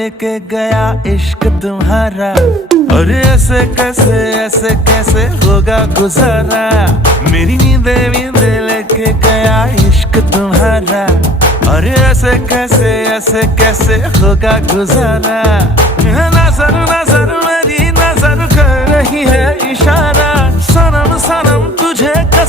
लेके गया इश्क तुम्हारा। और ऐसे कैसे होगा गुजारा। मेरी नींदे लेके गया इश्क तुम्हारा। और ऐसे कैसे होगा गुजारा। नजर मेरी नजर कर रही है इशारा। सनम